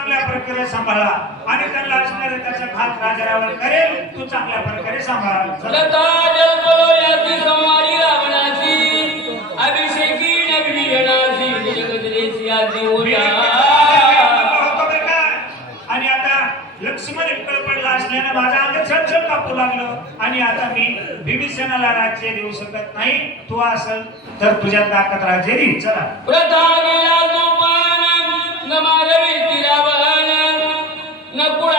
चांगल्या प्रकारे सांभाळा. आणि त्यांना असणारे त्याचा भाग राजारावर करेल तू चांगल्या प्रकारे सांभाळ. अभिषेकी लक्ष्मण एकळ पडला असल्यानं माझा अंग छळछळ कापू लागलं. आणि आता मी बिभीषणाला राज्य देऊ शकत नाही. तू असल तर तुझ्या ताकद राज्य देईल चला na